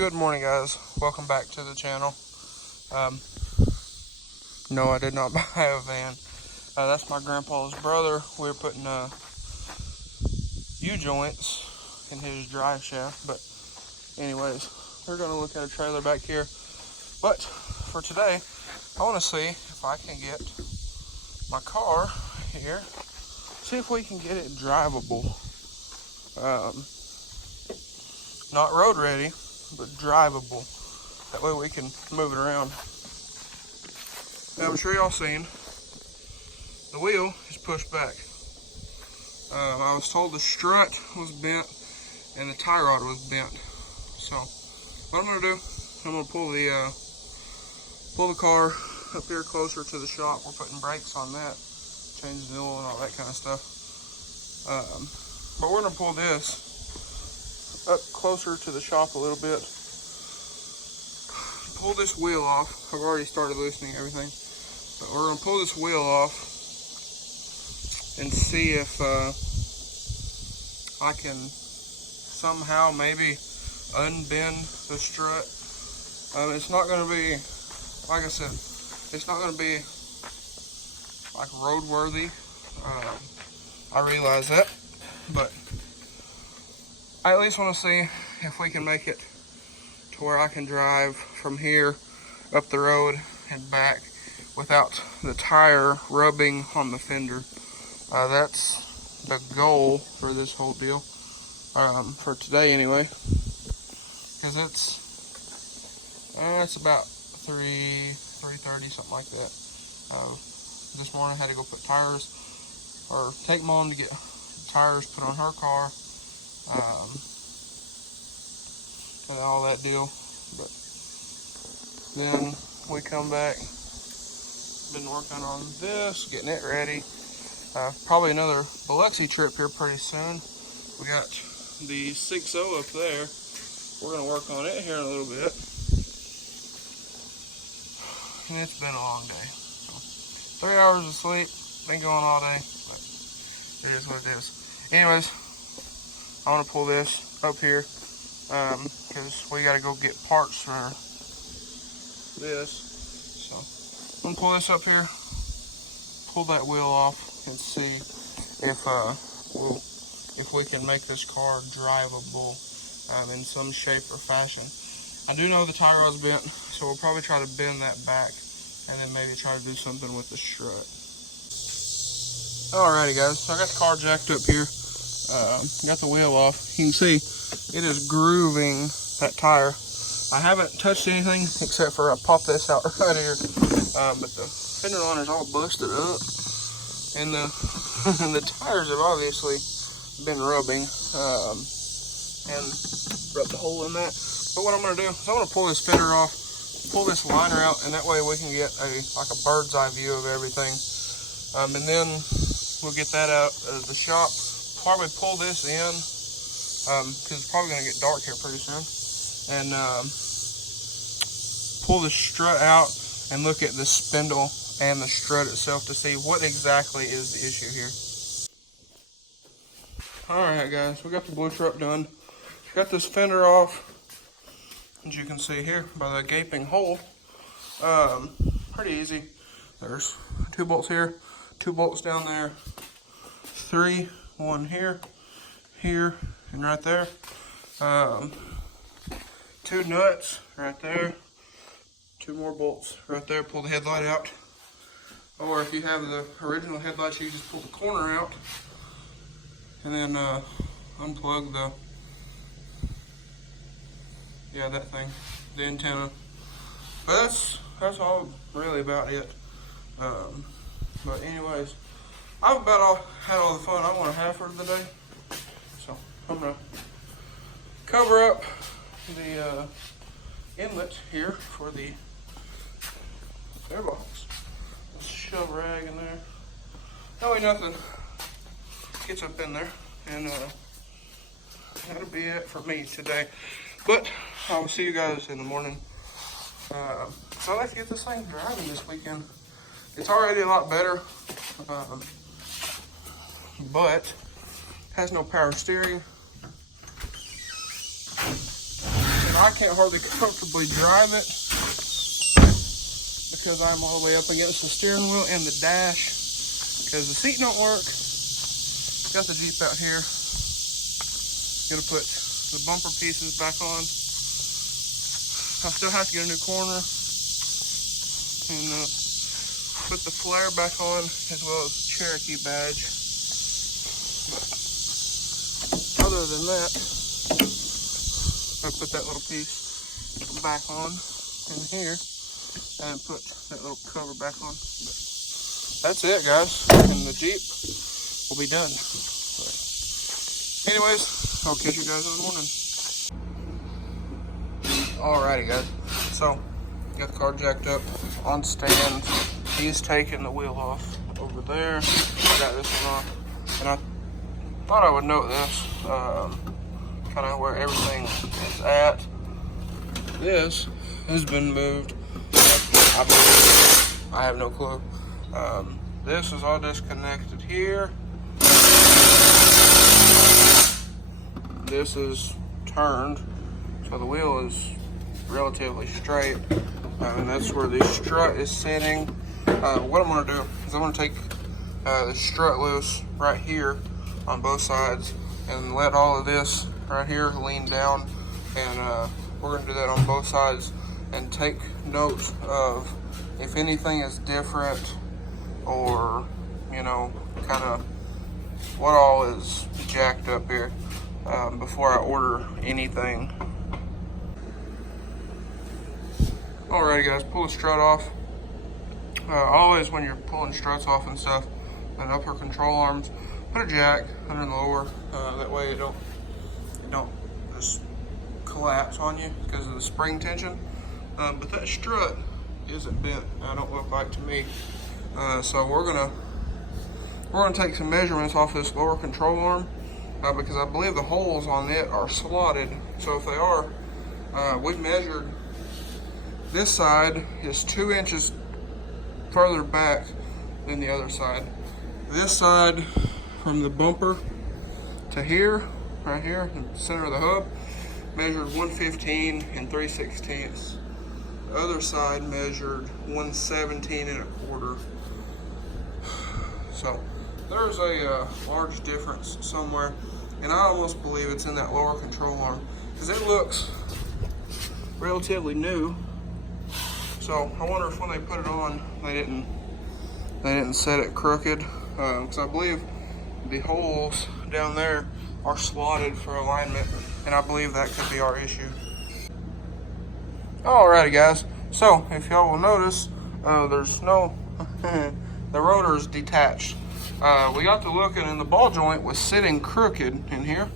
Good morning, guys. Welcome back to the channel. No, I did not buy a van. That's my grandpa's brother. We're putting U-joints in his drive shaft. But anyways, we're going to look at a trailer back here. But for today, I want to see if I can get my car here. See if we can get it drivable. Not road ready, but drivable. That way we can move it around. Now I'm sure y'all seen the wheel is pushed back. I was told the strut was bent and the tie rod was bent. So what I'm gonna do, I'm gonna pull the car up here closer to the shop. We're putting brakes on that, changing the oil and all that kind of stuff. But we're gonna pull this up closer to the shop a little bit. Pull this wheel off. I've already started loosening everything, but we're gonna pull this wheel off and see if I can somehow maybe unbend the strut. It's not gonna be, like I said, it's not gonna be like roadworthy. I realize that, but I at least want to see if we can make it to where I can drive from here up the road and back without the tire rubbing on the fender. That's the goal for this whole deal, for today anyway, because it's about 3:30, something like that. This morning I had to go put tires, or take Mom to get tires put on her car, and all that deal. But then we come back, been working on this, getting it ready. Probably another Biloxi trip here pretty soon. We got the 6.0 up there. We're gonna work on it here in a little bit. And it's been a long day. So, 3 hours of sleep, been going all day, but it is what it is. Anyways, I want to pull this up here because we got to go get parts for this. So I'm gonna pull this up here, pull that wheel off, and see if we can make this car drivable in some shape or fashion. I do know the tie rod's bent, so we'll probably try to bend that back and then maybe try to do something with the strut. Alrighty guys, so I got the car jacked up here. Got the wheel off. You can see it is grooving that tire. I haven't touched anything except for I popped this out right here. But the fender liner's all busted up, and the tires have obviously been rubbing and rubbed a hole in that. But what I'm gonna do is I'm gonna pull this fender off, pull this liner out, and that way we can get like a bird's eye view of everything. And then we'll get that out of the shop. Probably pull this in because it's probably going to get dark here pretty soon, and pull the strut out and look at the spindle and the strut itself to see what exactly is the issue here. Alright guys, we got the blue truck done. Got this fender off, as you can see here by the gaping hole. Pretty easy. There's 2 bolts here, 2 bolts down there, 3, 1 here, here, and right there. 2 nuts right there. 2 more bolts right there. Pull the headlight out. Or if you have the original headlights, you just pull the corner out and then unplug that thing, the antenna. But that's all really about it. But anyways, I've about had all the fun I want to have for the day. So I'm gonna cover up the inlet here for the airbox. Let's shove a rag in there. That way nothing gets up in there, and that'll be it for me today. But I will see you guys in the morning. So I'd like to get this thing driving this weekend. It's already a lot better, but has no power steering. And I I can't hardly comfortably drive it because I'm all the way up against the steering wheel and the dash because the seat don't work. Got the Jeep out here. Gonna put the bumper pieces back on. I still have to get a new corner and put the flare back on as well as the Cherokee badge. But other than that, I put that little piece back on in here and put that little cover back on. But that's it, guys, and the Jeep will be done. But anyways, I'll catch you guys in the morning. Alrighty, guys, so got the car jacked up on stand. He's taking the wheel off over there. I got this one off, and I thought I would note this, kind of where everything is at. This has been moved. I have no clue. This is all disconnected here. This is turned, so the wheel is relatively straight, and that's where the strut is sitting. What I'm going to do is I'm going to take the strut loose right here on both sides and let all of this right here lean down, and we're going to do that on both sides and take note of if anything is different or, you know, kind of what all is jacked up here before I order anything. Alrighty, guys, pull the strut off. Always when you're pulling struts off and stuff, and upper control arms, put a jack under the lower. That way it don't just collapse on you because of the spring tension. But that strut isn't bent. I don't look like to me. So we're gonna take some measurements off this lower control arm because I believe the holes on it are slotted. So if they are, we measured. This side is 2 inches further back than the other side. This side from the bumper to here, right here, in the center of the hub, measured 115 and 3/16. The other side measured 117 1/4. So there's a large difference somewhere, and I almost believe it's in that lower control arm because it looks relatively new. So I wonder if when they put it on, they didn't set it crooked, because I believe the holes down there are slotted for alignment, and I believe that could be our issue. Alrighty, guys. So if y'all will notice, there's no the rotor is detached. We got to looking, and the ball joint was sitting crooked in here.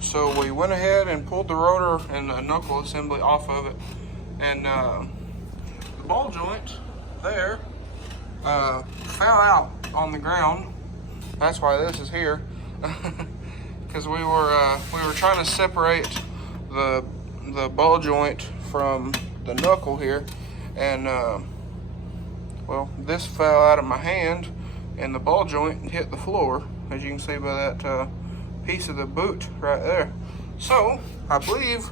So we went ahead and pulled the rotor and the knuckle assembly off of it, and the ball joint there fell out on the ground. That's why this is here, because we were trying to separate the ball joint from the knuckle here, and well, this fell out of my hand, and the ball joint hit the floor, as you can see by that piece of the boot right there. So I believe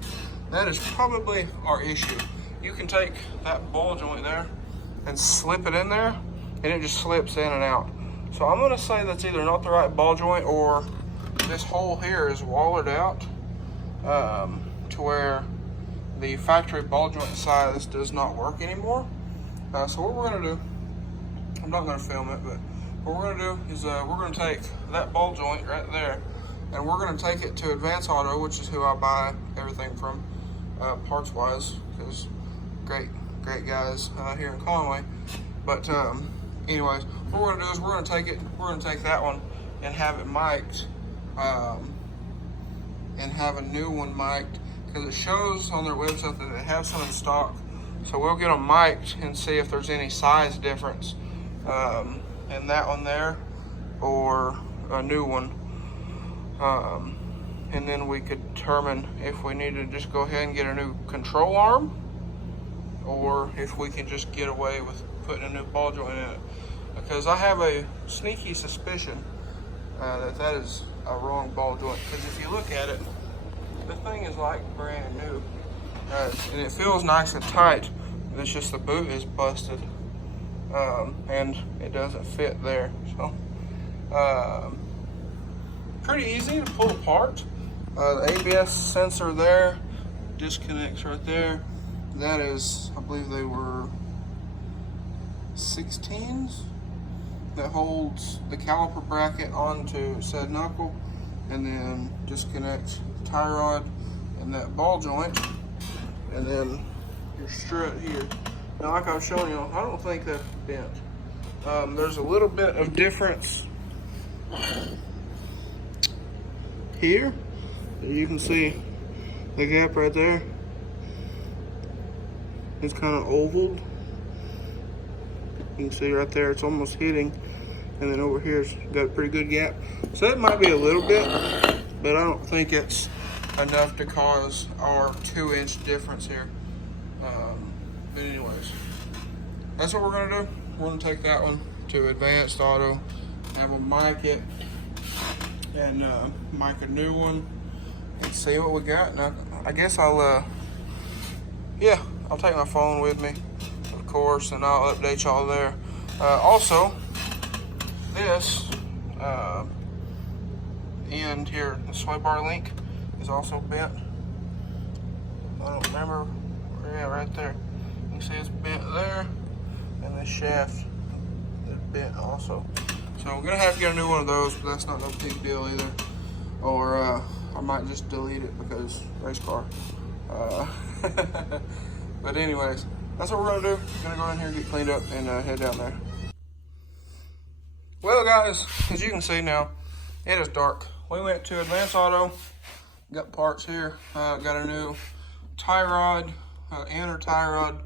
that is probably our issue. You can take that ball joint there and slip it in there, and it just slips in and out. So I'm going to say that's either not the right ball joint, or this hole here is wallered out to where the factory ball joint size does not work anymore. So what we're going to do, I'm not going to film it, but what we're going to do is we're going to take that ball joint right there, and we're going to take it to Advance Auto, which is who I buy everything from parts wise, because great guys here in Conway. But anyways, what we're going to do is we're going to take that one and have it mic'd, and have a new one mic'd, because it shows on their website that they have some in stock. So we'll get them mic'd and see if there's any size difference in that one there or a new one, and then we could determine if we need to just go ahead and get a new control arm, or if we can just get away with putting a new ball joint in it, because I have a sneaky suspicion that is a wrong ball joint. Because if you look at it, the thing is like brand new. And it feels nice and tight. It's just the boot is busted. And it doesn't fit there. So, pretty easy to pull apart. The ABS sensor there disconnects right there. That is, I believe they were 16s. That holds the caliper bracket onto said knuckle, and then disconnects the tie rod and that ball joint, and then your strut here. Now, like I was showing you, I don't think that's bent. There's a little bit of difference here. You can see the gap right there. It's kind of ovaled. You can see right there, it's almost hitting. And then over here, it's got a pretty good gap. So it might be a little bit, but I don't think it's enough to cause our 2-inch difference here. But anyways, that's what we're gonna do. We're gonna take that one to Advanced Auto, have them mic it, and mic a new one, and see what we got. Now, I guess I'll take my phone with me, of course, and I'll update y'all there. Also, this end here, the sway bar link, is also bent. I don't remember. Yeah, right there. You can see it's bent there, and the shaft is bent also. So we're gonna have to get a new one of those, but that's not no big deal either. Or I might just delete it because race car. But anyways, that's what we're gonna do. We're gonna go in here, get cleaned up, and head down there. Well, guys, as you can see now, it is dark. We went to Advanced Auto, got parts here, got a new tie rod, inner tie rod,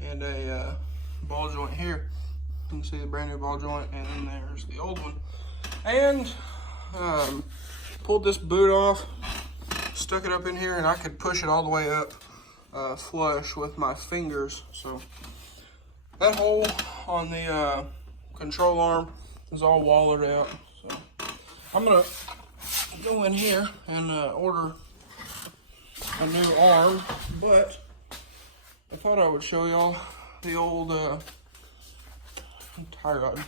and a ball joint here. You can see the brand new ball joint, and then there's the old one. And pulled this boot off, stuck it up in here, and I could push it all the way up flush with my fingers. So that hole on the control arm is all wallered out. So I'm gonna go in here and order a new arm, but I thought I would show y'all the old tie rod.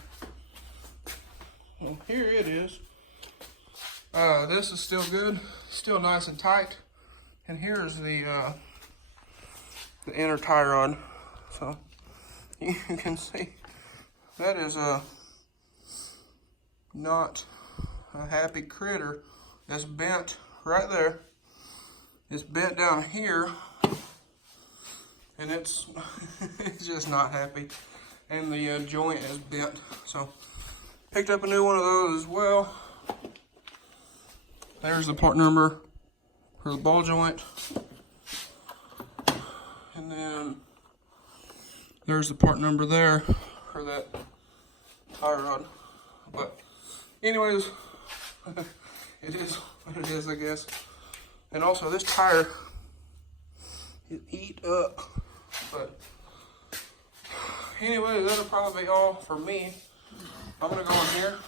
Well, here it is. This is still good, still nice and tight. And here's the inner tie rod. So you can see that is not a happy critter. It's bent right there. It's bent down here, and it's it's just not happy. And the joint is bent. So picked up a new one of those as well. There's the part number for the ball joint, and then there's the part number there for that tie rod. But anyways, it is what it is, I guess. And also, this tire is eat up. But anyway, that'll probably be all for me. I'm gonna go in here,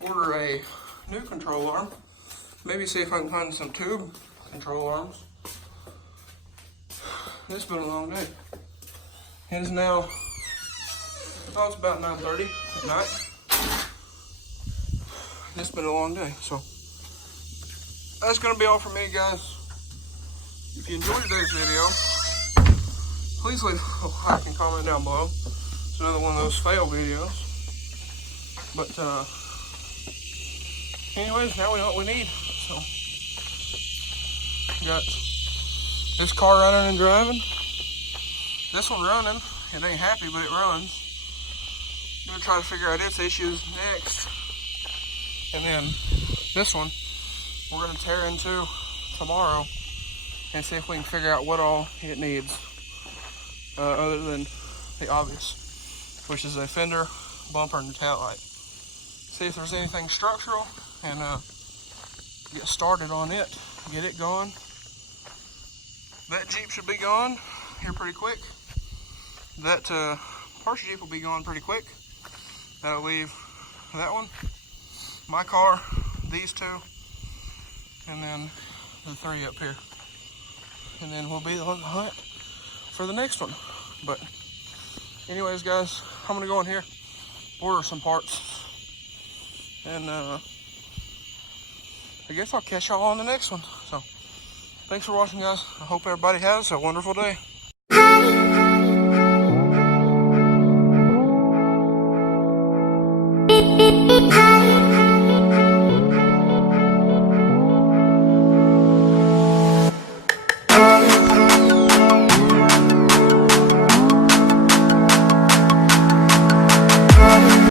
order a new control arm, maybe see if I can find some tube control arms. It's been a long day. It is now, oh, it's about 9:30 at night. It's been a long day, so that's gonna be all for me, guys. If you enjoyed today's video, please leave a like and comment down below. It's another one of those fail videos. But anyways, now we know what we need. So got this car running and driving. This one running. It ain't happy, but it runs. I'm gonna try to figure out its issues next. And then this one we're gonna tear into tomorrow and see if we can figure out what all it needs, other than the obvious, which is a fender, bumper, and tail light. See if there's anything structural, and get started on it, get it going. That Jeep should be gone here pretty quick. That Porsche Jeep will be gone pretty quick. That'll leave that one, my car, these two, and then the 3 up here. And then we'll be on the hunt for the next one. But anyways, guys, I'm gonna go in here, order some parts, and I guess I'll catch y'all on the next one. So thanks for watching, guys. I hope everybody has a wonderful day.